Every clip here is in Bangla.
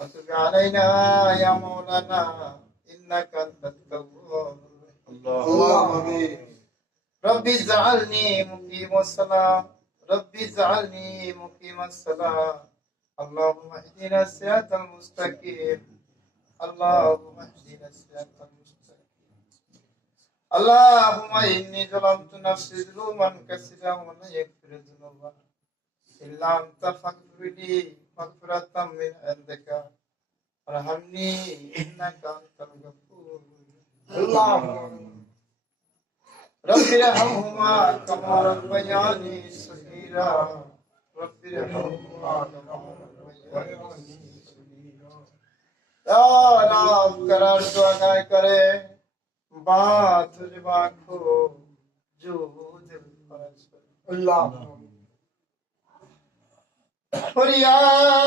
وتب علينا يا مولانا إنك أنت التواب اللهم آمين. ربي اجعلني مقيم الصلاة ربي اجعلني مقيم الصلاة اللهم اهدنا الصراط المستقيم اللهم اهدنا الصراط المستقيم اللهم إني ظلمت نفسي ظلما كثيرا ولا يغفر الذنوب إلا أنت فاغفر لي مغفرة من عندك وارحمني إنك أنت الغفور اللهم آمين. رب ارحمهما كما ربياني صغيرا رب ارحمهما كما ربياني صغيرا या राम करार दुआ करे बात जुबा को जो दिल फरज اللهم آمين.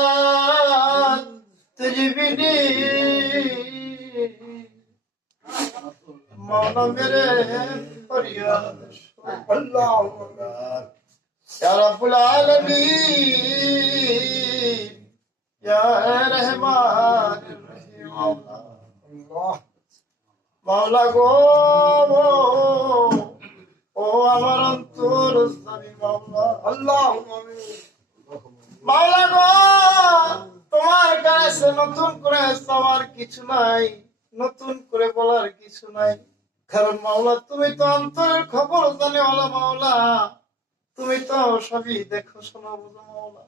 फरियाद तुझ बिनी मौला मेरे फरियाद اللهم آمين. या रब्बुल आलमीन या रहमान रहीम मौला الله মাওলা গো ও আমার অন্তর জানি মাওলা اللهم آمين. মাওলা গো তোমার কাছে নতুন করে চাওয়ার কিছু নাই নতুন করে বলার কিছু নাই কারণ মাওলা তুমি তো অন্তরের খবর জানে ওলা মাওলা তুমি তো সবই দেখো শোনো বুঝো মাওলা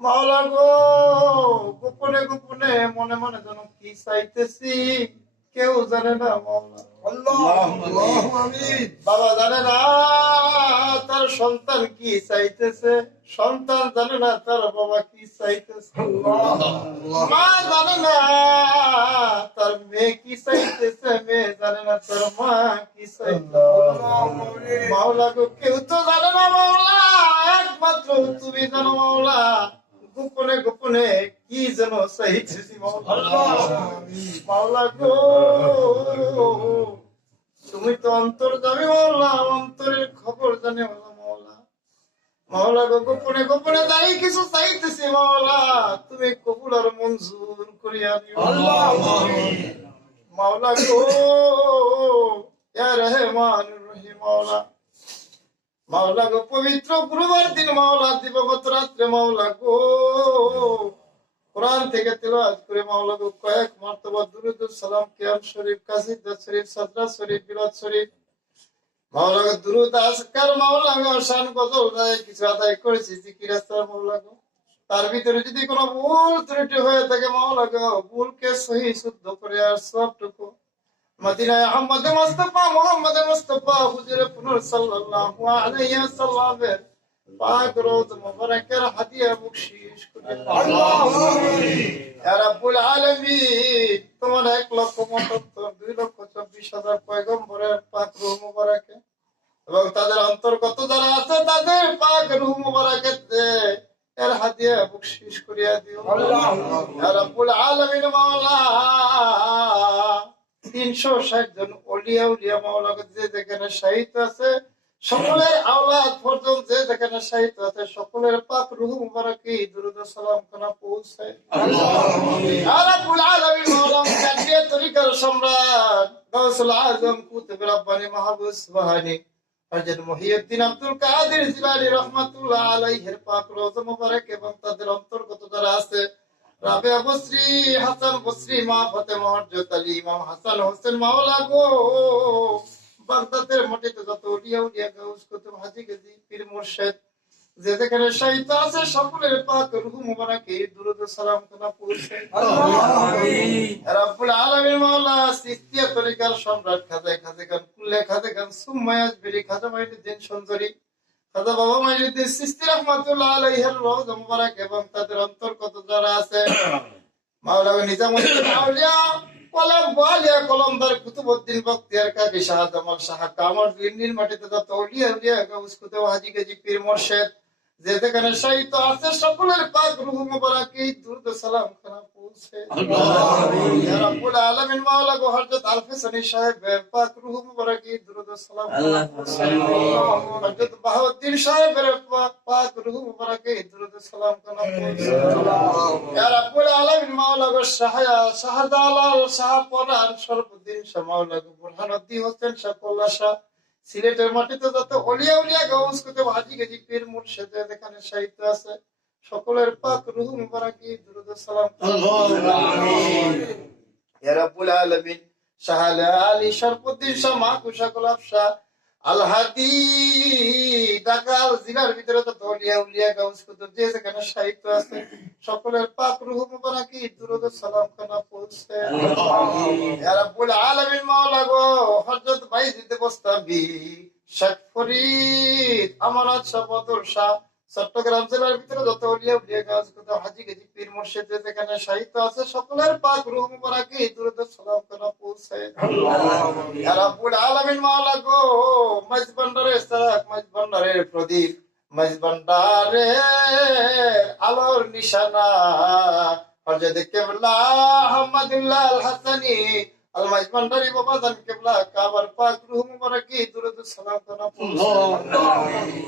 মাওলা গো গোপনে গোপনে মনে মনে যেন কি চাইতেছি কেউ জানে না মাওলা اللهم آمين. বাবা জানে না তার সন্তান কি চাইতেছে সন্তান জানে না তার বাবা কি চাইতেছে মা জানে না তার মেয়ে কি চাইতেছে মেয়ে জানে না তার মা কি চাইতেছে মাওলা গো কেউ তো জানে না মাওলা একমাত্র তুমি জানো মাওলা গোপনে গোপনে কি যেন চাইতেছি মাওলা মাওলা গো তুমি তো অন্তর যাবে মাওলা অন্তরের খবর জানে মাওলা মাওলা গো গোপনে গোপনে যাই কিছু চাইতেছি মাওলা তুমি কবুল আর মঞ্জুর করিয়া দিও মাওলা গো ইয়া রহমান রহিম মাওলা মাওলা গো পবিত্র গুরুবার দিন মাওলা দিবগত রাত্রে মাওলা গো কোরআন থেকে তেলাওয়াত করে মাওলা গো কয়েক মারতবা দুরূদ ও সালাম কিয়াম শরীফ কাসিদা শরীফ সাদরা শরীফ বিলাদ শরীফ মাওলা গো দুরূদ আজকার মাওলা গো শান গজল গায়ে কিছু আদায় করেছি জিকির আস্তার মাওলা গো তার ভিতরে যদি কোনো ভুল ত্রুটি হয়ে থাকে মাওলা গো ভুলকে সহি শুদ্ধ করে আর সবটুকু মদিনায় আহমদ মুস্তাফা হুজুর পুনর সাল্লাল্লাহু আলাইহি ওয়াসাল্লাম পাক রোজ মুবারকের হাদিয়া বখশিশ করে اللهم آمين. ইয়া রাব্বুল আলামিন তোমার 1,77,2,24,000 পয়গম্বরের পাক রূহ মুবারকে এবং তাদের অন্তর্গত যারা আছে তাদের পাক রূহ মুবারকেতে এর হাদিয়া বখশিশ করিয়া দিও اللهم آمين. ইয়া রাব্বুল আলামিন মাওলা 360 জন ওলিয়া উলিয়া মাওলা যে যেখানে শহীদ আছে সকলের আওলাদ পর্যন্ত যে যেখানে শহীদ আছে সকলের পাক রূহ মুবারকে দুরূদ ও সালাম খানা পৌঁছায় ইয়া রাব্বুল আলামিন মাওলা কাদিয়া তরিকার সম্রাট গাউসুল আজম কুতুব রব্বানি মাহবুব সুবহানি হযরত মুহিউদ্দিন আব্দুল কাদের জিলানী রাহমাতুল্লাহ আলাইহির পাক রওজা মুবারক এবং তাদের অন্তর্গত যারা আছে রাবিয়া বসরি হাসান বসরি মা ফাতেমা হযরত আলী ইমাম হাসান হোসেন মাওলা গো বাগদাদের মাটিতে যত ওলিয়া উলিয়া গাউস কুতুব হাজী গাজী পীর মুর্শিদ যে যেখানে শহীদ আছে সকলের পাক রূহ মুবারকে দুরূদ ও সালাম খানা পৌঁছায় রাব্বুল আলামিন মাওলা সিস্তিয়া তরিকার সম্রাট খাজা খান কুল্লে খাজা খান সুম্মায়াজ বিরি খাজা মাইনুদ্দিন সঞ্জরি খাজা বাবা মাইনুদ্দিন সিস্তি রাহমাতুল্লাহ আলাইহির রওজা মুবারক এবং তাদের অন্তর্গত যারা আছে মাওলা নিজামুদ্দিন আউলিয়া কলম ওয়ালিয়া কলমদার কুতুবউদ্দিন বখতিয়ার কাকি শাহ জামাল শাহ কামর দিল্লির মাটিতে যত ওলিয়া উলিয়া গাউস কুতুব হাজী গাজী পীর মুর্শিদ যে যেখানে শহীদ আছে সকলের পাক রূহ মুবারকে দুরূদ ও সালাম খানা পৌঁছে ইয়া রাব্বুল আলামিন মাওলা গো হযরত আল-হাসানী সাহেবের পাক রূহ মুবারকি দুরূদ ও সালাম হযরত বাহাউদ্দিন সাহেবের পাক রূহ মুবারকি দুরূদ ও সালাম ইয়া রাব্বুল আলামিন মাওলা গো শাহজালাল শাহপরান শরফুদ্দিন শাহ মাওলা গো বুরহানুদ্দিন হোসেন শাহ কল্লা শাহ সিলেটের মাটিতে যত ওলিয়া উলিয়া গাউস কুতুব হাজী গাজী পীর মুর্শিদ এখানে সাহিত্য আছে সকলের পাক রূহ মুবারকি দুরূদ ও সালাম ইয়া রাব্বুল আলামিন শাহ আলী শরফুদ্দিন শাহ মাকুশা গোলাপ শাহ আল হাদি ঢাকা জেলার ভিতরে তো ওলিয়া উলিয়া গাউস কুতুব যে যেখানে সাহিত্য আছে সকলের পাক রূহ মুবারকি দুরূদ ও সালাম খানা পৌঁছে ইয়া রাব্বুল আলামিন মাওলা গো হযরত বাইজিদ বস্তাবি শেখ ফরিদ আমানত শাহ বদর শাহ চট্টগ্রাম জেলার ভিতরে যত ওলিয়া উলিয়া গাউস কুতুব হাজী গাজী পীর মুর্শিদ যেখানে সাহিত্য আছে সকলের পাক রূহ মুবারকি দুরূদ ও সালাম খানা পৌঁছে ইয়া রাব্বুল আলামিন মাওলা গো মাইজ ভান্ডারের সারাক মাইজ ভান্ডারের প্রদীপ মাইজ ভান্ডারের আলোর নিশানা হযরত কিবলা আহমদুল্লাহ আল হাসানী আল মাইজ ভান্ডারি বাবা জান কিবলা কাবার পাক রূহ মুবারকি দুরূদ ও সালাম খানা পৌঁছে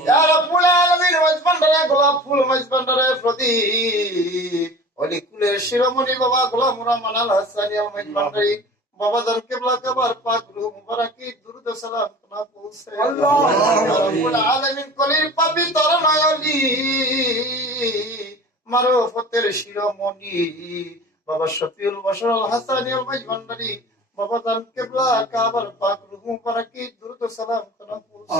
ইয়া রাব্বুল আলামিন মাইজ ভান্ডারে গোলাপ ফুল মাইজ ভান্ডারের প্রদীপ ওলি কুলের শিরোমণি বাবা গোলাম রহমান আল হাসানী আল মাইজ ভান্ডারি বাবা জান কিবলা কাবার পাক রূহ মুবারকি দুরূদ ও সালাম খানা পৌঁছে ইয়া রাব্বুল আলামিন কলির পবিত্র নয়লি মারফতের শিরোমণি বাবা শফিউল বশর আল হাসানী আল মাইজ ভান্ডারি বাবা জান কিবলা কাবার পাক রূহ মুবারকি দুরূদ ও সালাম খানা পৌঁছে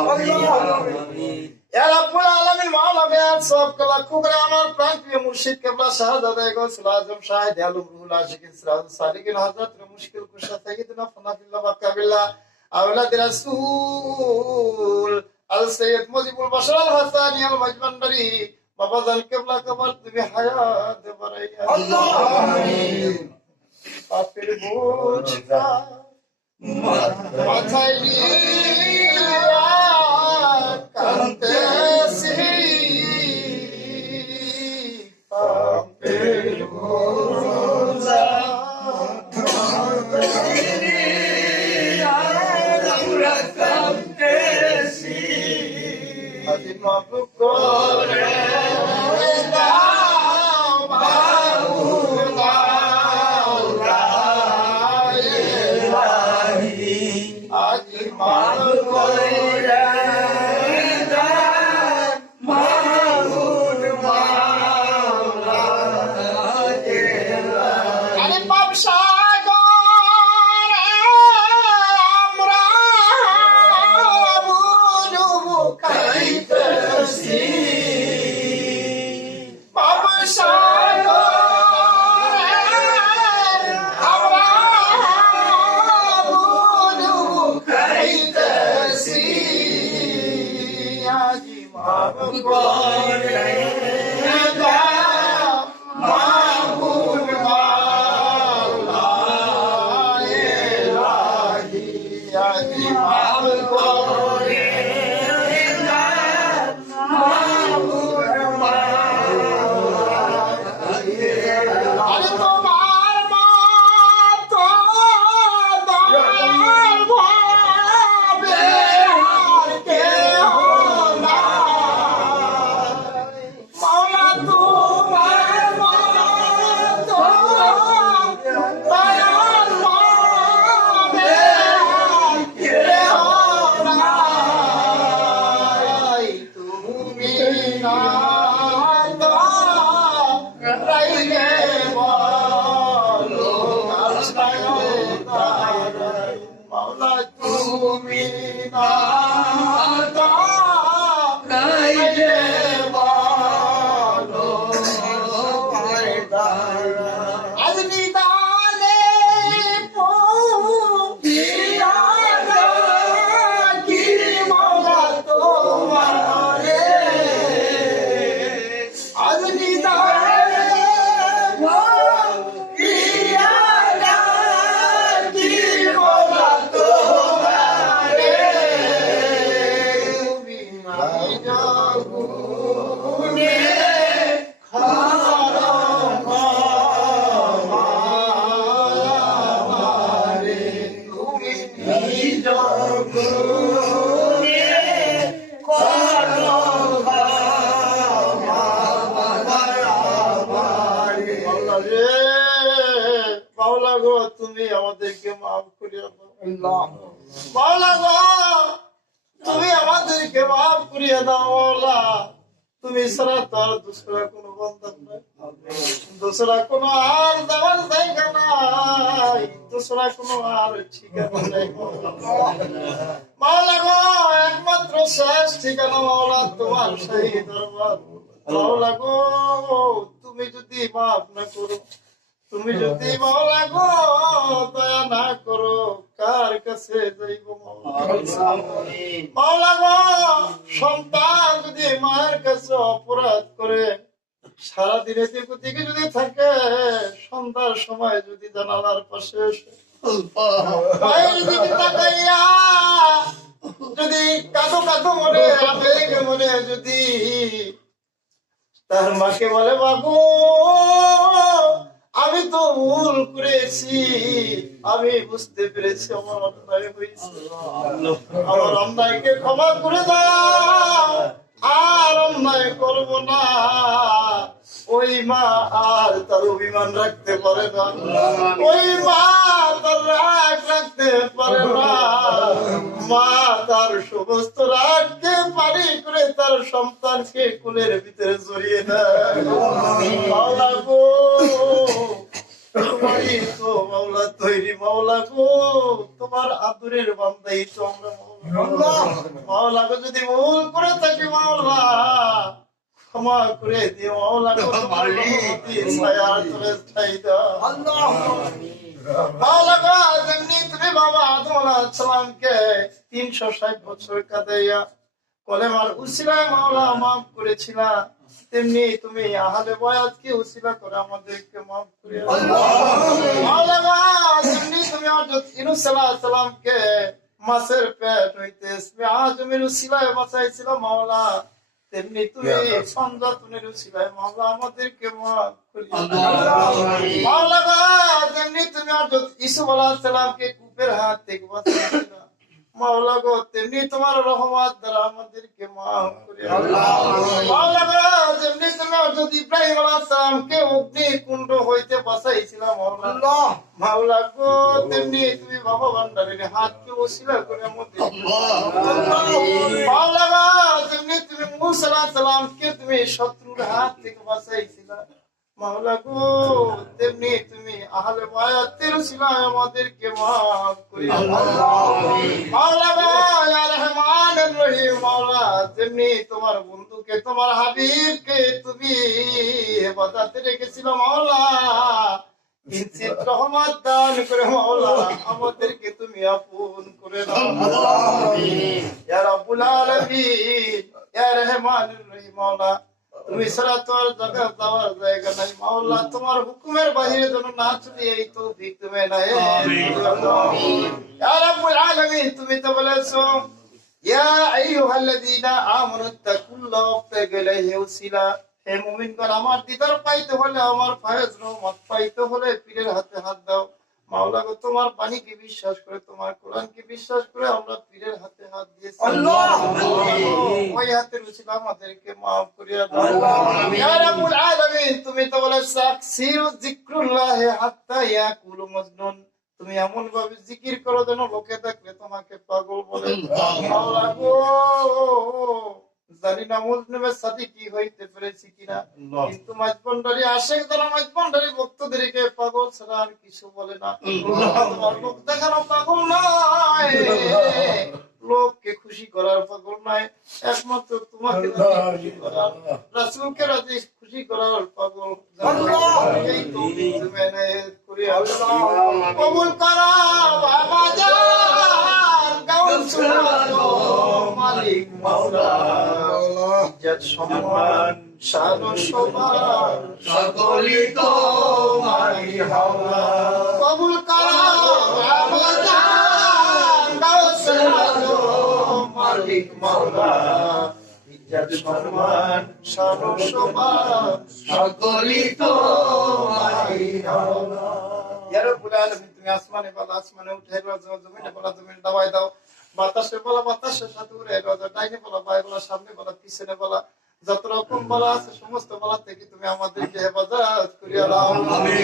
ইয়া রাব্বুল আলামিন মাওলা বেয়াত সব কলা কুবরা আমার প্রাণপ্রিয় মুর্শিদ কিবলা শাহজাদা গৌসুল আজম শাহিদ আলম রুহুল আশিকিন সিরাজ সালিকিন হযরত মুশকিল কুশা সাইয়্যিদনা ফানাফিল্লাহ বাকাবিল্লাহ আওলাদ রাসূল আল সাইয়্যিদ মুজিবুল বশর আল হাসানী আল মাইজ ভান্ডারি বাবা জান কিবলা কাবার তুমি হায়াত বারাইয়া আমিন পাপের বোঝা মাথায় নিয়া কান্দেছি পাপের বোঝা মাথায় নিয়া কান্দেছি আদি মাফ করে তুমি আমাদেরকে মাফ করিয়া দাও। আল্লাহ মাওলা গো, তুমি আমাদেরকে মাফ করিয়া দাও মাওলা। তুমি ছাড়া তো আর দোসরা কোনো বান্দা নাই, দোসরা কোনো আর দেওয়ার জায়গা নাই, দোসরা কোনো আর ঠিকানা নাই মাওলা গো। একমাত্র শেষ ঠিকানা মাওলা তোমার সেই দরবার মাওলা গো। তুমি যদি মাফ না করো, তুমি যদি মাওলা গো দয়া না করো, কার কাছে যাইব মাওলা গো? সন্তান যদি মায়ের কাছে অপরাধ করে সারাদিনে দিকে যদি থাকে, সন্ধ্যার সময় যদি জানালার পাশে এসে মায়ের দিকে তাকাইয়া যদি কাঁদো কাঁদো মনে আবেগ মনে যদি তার মাকে বলে বাবু আমি তো ভুল করেছি, আমি বুঝতে পেরেছি আমার অন্যায় হয়েছে, আমার অন্যায়কে ক্ষমা করে দাও, আর অন্যায় করবো না। ওই মা আর তার অভিমান রাখতে পারে না, ওই মা তার রাগ রাখতে পারে না। মা তার সমস্ত রাগকে পানি করে তার সন্তানকে কোলের ভিতরে জড়িয়ে দেয়। মাওলা গো, তোমারই তো মাওলা তৈরি মাওলা গো, তোমার আদরের বান্দাই তো আমরা মাওলা। মাওলা গো, যদি ভুল করে থাকি মাওলা ক্ষমা করে দিও মাওলা গো, তোমার রহমতের ছায়ার তলে ঠাঁই দাও। মাওলা গো, যেমনি তুমি বাবা আদম আলাইহিস সালামকে 360 বছর কাঁদাইয়া কলেমার উসিলায় মাওলা মাফ করেছিলা, তেমনি তুমি আহলে বায়াতকে উসিলা করে আমাদেরকে মাফ করে মাওলা গো। যেমনি তুমি হযরত ইউনূস আলাইহিস সালামকে মাছের পেট হইতে আজমের উসিলায় বাঁচাইছিলা মাওলা, তেমনি তুমি সঞ্জাতনের উসিলায় মাওলা আমাদেরকে মাফ করে মাওলা গো। যেমনি তুমি হযরত ইউসুফ আলাইহিস সালামকে কূপের হাত থেকে বাঁচাইছিলা মাওলা গো, তেমনি তোমার রহমত দ্বারা আমাদেরকে মাফ করে মাওলা গো। যেমনি তুমি হযরত ইব্রাহিম আলাইহিস সালামকে অগ্নি কুণ্ড হইতে বাঁচাইছিলা মাওলা, মাওলা গো, তেমনি তুমি বাবা ভান্ডারের হাতকে ওসিলা করে আমাদেরকে মাওলা গো। যেমনি তুমি মূসা আলাইহিস সালামকে তুমি শত্রুর হাত থেকে বাঁচাইছিলা মাওলা গো, তেমনি তুমি আহলে বায়াতের উসিলায় আমাদেরকে মাফ করে মাওলা গো। ইয়া রহমানুর রহিম মাওলা, যেমনি তোমার বন্ধুকে তোমার হাবিবকে তুমি হেফাজতে রেখেছিল মাওলা, কিঞ্চিত রহমত দান করে মাওলা আমাদেরকে তুমি আপন করে নাও ইয়া রাব্বুল আলামিন। ইয়া রহমানুর রহিম মাওলা, তুমি ছাড়া তো আর জায়গা যাওয়ার জায়গা নাই মাওলা, তোমার হুকুমের বাহিরে যেন না চলি এই তৌফিক তুমি নাই ইয়া রাব্বুল আলামিন। তুমি তো বলেছো ইয়া আইয়ুহাল্লাযীনা আমানুত্তাকুল্লাহ ওয়াবতাগু ইলাইহি ওয়াসিলা, হে মুমিনগণ আমার দিদার পাইতে হলে আমার ফয়েজ রহমত পাইতে হলে পীরের হাতে হাত দাও মাওলা গো। তোমার বাণীকে বিশ্বাস করে তোমার কোরআনকে বিশ্বাস করে আমরা পীরের হাতে হাত দিয়েছি ওই হাতের উসিলা আমাদেরকে মাফ করিয়া দাও ইয়া রাব্বুল আলামিন। তুমি তো বলেছো আকসিরু যিকরুল্লাহ হাত্তা ইয়াকুলু মাজনুন, তুমি এমন ভাবে জিকির করো যেন লোকে দেখলে তোমাকে পাগল বলে মাওলা গো। জানি না মুজনিমের সাথে কি হইতে পেরেছি কিনা, কিন্তু মাঝবন্ডারি আশেক যারা মাঝবন্ডারি ভক্তদেরকে পাগল ছাড়া আর কিছু বলে না। তোমার লোক দেখানো পাগল নয়, লোককে খুশি করার পাগল নয়, একমাত্র তোমাকে খুশি করার, রাসূলকে রাজি খুশি করার পাগল। এই তৌফিক তুমি এনায়েত করে কবুল করো বাবা জান, গাউন সুনাতো মালিক মাওলা, ইজ্জত সম্মান শান ও শোভা সকলই তোমারই হাওলা। কবুল করো বাবা জান, গাউন সুনাতো মালিক মাওলা, ইজ্জত সম্মান শান ও শোভা সকলই তোমারই হাওলা। ইয়া রাব্বুল আলামিন, তুমি আসমানে বলা আসমানে উঠে দাও, জমিনে বলা জমিনে দাওয়াই দাও, বাতাসে বলা বাতাসের সাথে উড়ে দাও, ডাইনে বলা বাই বলা সামনে বলা পিছনে বলা যত রকম বলা আছে সমস্ত বলা থেকে তুমি আমাদেরকে হেফাজত করিয়া দাও।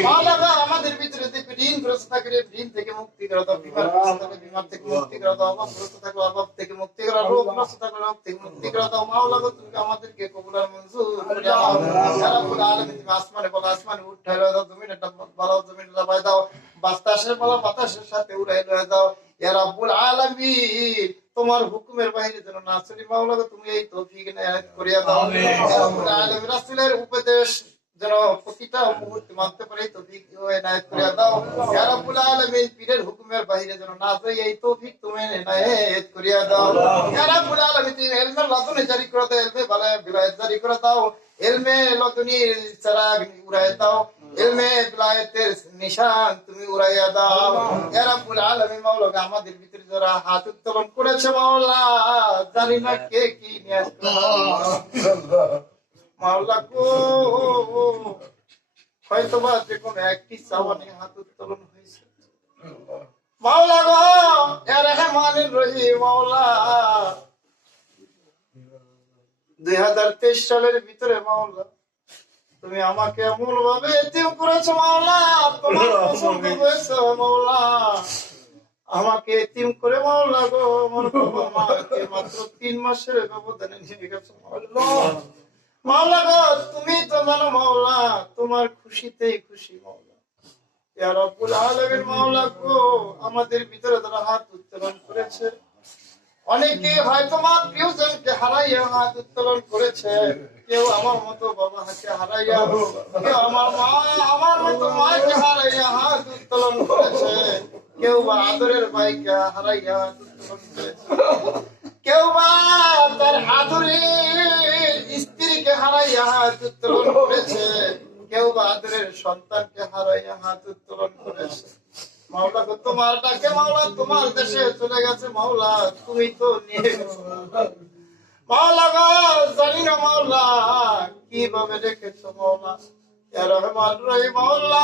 মাওলা গো, আমাদের ভিতরে যে ঋণ গ্রস্ত থাকে ঋণ থেকে মুক্তি করে দাও, বিমার গ্রস্ত থাকলে বিমার থেকে মুক্তি করে দাও, অভাব গ্রস্ত থাকলে অভাব থেকে মুক্তি করে দাও, রোগ গ্রস্ত থাকলে রোগ থেকে মুক্তি করে দাও। মাওলা গো, তুমি আমাদেরকে কবুল আর মঞ্জুর করিয়া দাও। ইয়া রাব্বুল আলামিন, তুমি আসমানে বলো আসমানে উঠাই দাও, জমিনে বলো জমিনে লাগাই দাও, বাতাসের বলো বাতাসের সাথে উড়াই লয়ে দাও। ইয়া রাব্বুল আলামিন, তোমার হুকুমের বাইরে যেন না চলি। মাওলা গো, তুমি এই তৌফিক ইনায়াত করিয়া দাও। ইয়া রাব্বুল আলামিন, রাসূলের উপদেশ যেন প্রতিটা মুহূর্তে মানতে পারি, তৌফিক ইনায়াত করিয়া দাও। ইয়া রাব্বুল আলামিন, পীরের হুকুমের বাইরে যেন না যাই, এই তৌফিক তুমি ইনায়াত করিয়া দাও। ইয়া রাব্বুল আলামিন, তুমি ইলমে লাদুনি জারি করে দাও, ইলমে বালায় বিলায়াত জারি করে দাও, ইলমে লাদুনি চিরাগ উড়ায় দাও, ইলমে বিলায়াতের নিশান তুমি উড়াইয়া দাও। ইয়া রাব্বুল আলামিন, মাওলা গো, আমাদের ভিতরে যারা হাত উত্তোলন করেছে মাওলা, জানি না কে কি নিয়াত করে। মাওলা গো, হয়তোবা যে কোনো একটি চাওয়ানি হাত উত্তোলন হয়েছে। মাওলা গো, ইয়া রহমানির রহিম, মাওলা 2023 সালের ভিতরে মাওলা তুমি আমাকে এমন ভাবে এতিম করেছো মাওলা, তোমার পছন্দ হয়েছে মাওলা, আমাকে এতিম করে মাওলা গো, আমার বাবা মাকে মাত্র 3 মাসের ব্যবধানে নিয়ে গেছো মাওলা। মাওলা গো, তুমি তো জানো মাওলা, তোমার খুশিতেই খুশি মাওলা। ইয়া রাব্বুল আলামিন, মাওলা গো, আমাদের ভিতরে যারা হাত উত্তোলন করেছে, অনেকে হয়তো মা প্রিয়জনকে হারাইয়া হাত উত্তোলন করেছে, কেউ আমার মতো বাবা হাতে হারাইয়া, কেউ আমার মা আমার মতো মাকে হারাইয়া হাত উত্তোলন করেছে, কেউ বা আদরের ভাইকে হারাইয়া হাত উত্তোলন করেছে, কেউ বা তার আদরের স্ত্রীকে হারাইয়া হাত উত্তোলন করেছে, কেউ বা আদরের সন্তানকে হারাইয়া হাত উত্তোলন করেছে। মাওলা গো, তোমার ডাকে মাওলা তোমার দেশে চলে গেছে মাওলা, তুমি তো নিয়ে গেছো মাওলা গো, জানি না মাওলা কিভাবে রেখেছো মাওলা। ইয়া রহমান রহিম, মাওলা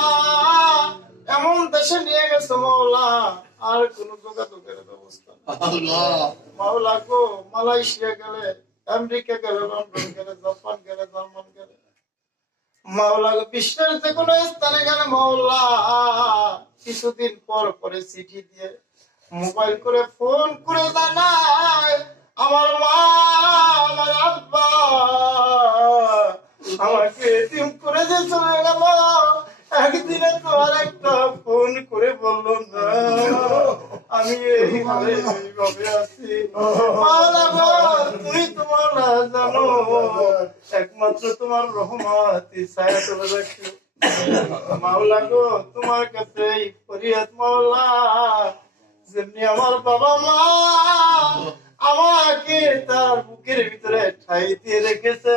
এমন দেশে নিয়ে গেছো মাওলা, আর কোন যোগাযোগের ব্যবস্থা নেই মাওলা গো। মালয়েশিয়া গেলে, আমেরিকা গেলে, লন্ডন গেলে, জাপান গেলে, জার্মান গেলে মাওলা গো, বিশ্বের যে কোনো স্থানে গেলে মাওলা কিছুদিন পর পরে চিঠি দিয়ে মোবাইল করে ফোন করে জানায়, আমার মা আমার আব্বা আমাকে এতিম করে যে চলে গেল, একদিনে তো আর একটা ফোন করে বললো না আমি এইভাবে আছি। মাওলা গো, তুমি তো মাওলা জানো, একমাত্র তোমার রহমতি ছায়া চলে রাখছো মাওলা গো। তোমার কাছে এই ফরিয়াদ মাওলা, যেমনি আমার বাবা মা আমাকে তার বুকের ভিতরে ঠাই দিয়ে রেখেছে।